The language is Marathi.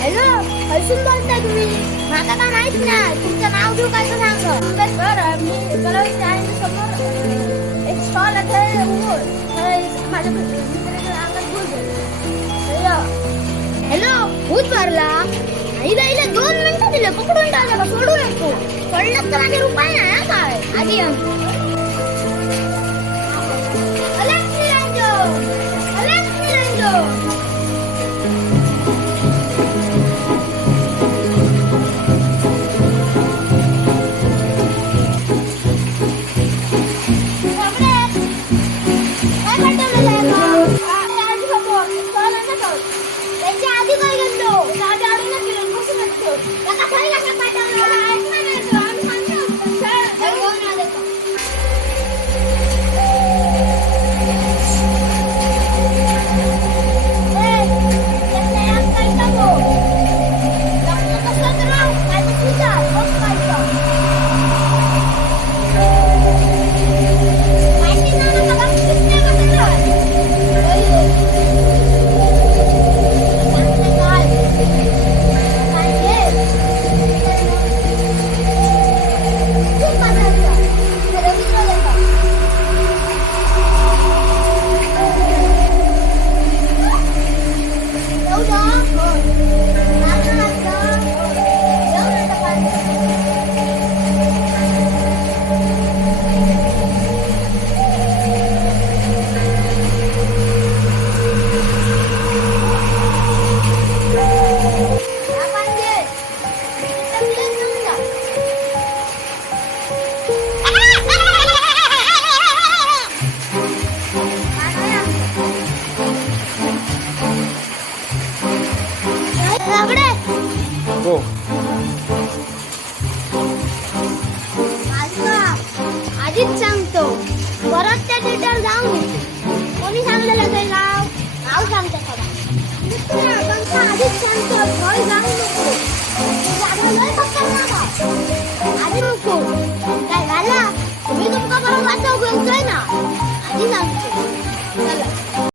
हॅलो, हसून बोलताय तुम्ही? मला काय माहित नाही. तुमचं नाव घेऊ काय तर सांगा. बरं, मी गलावच्या समोर एक स्टॉल आहे. माझ्या मित्राच्या अंगात भूत आहे. हॅलो, भूत भरला. इला 2 मिनिटं दिले, पकडून टाका, सोडू नको. सोडलं तर माझे रुपये नाही काय आधी हो. आधीच सांगतो, परत त्या थिएटर जाऊन येतो. कोणी सांगलेलं ते गाव सांगते खरा. आधीच सांगतो, जाऊन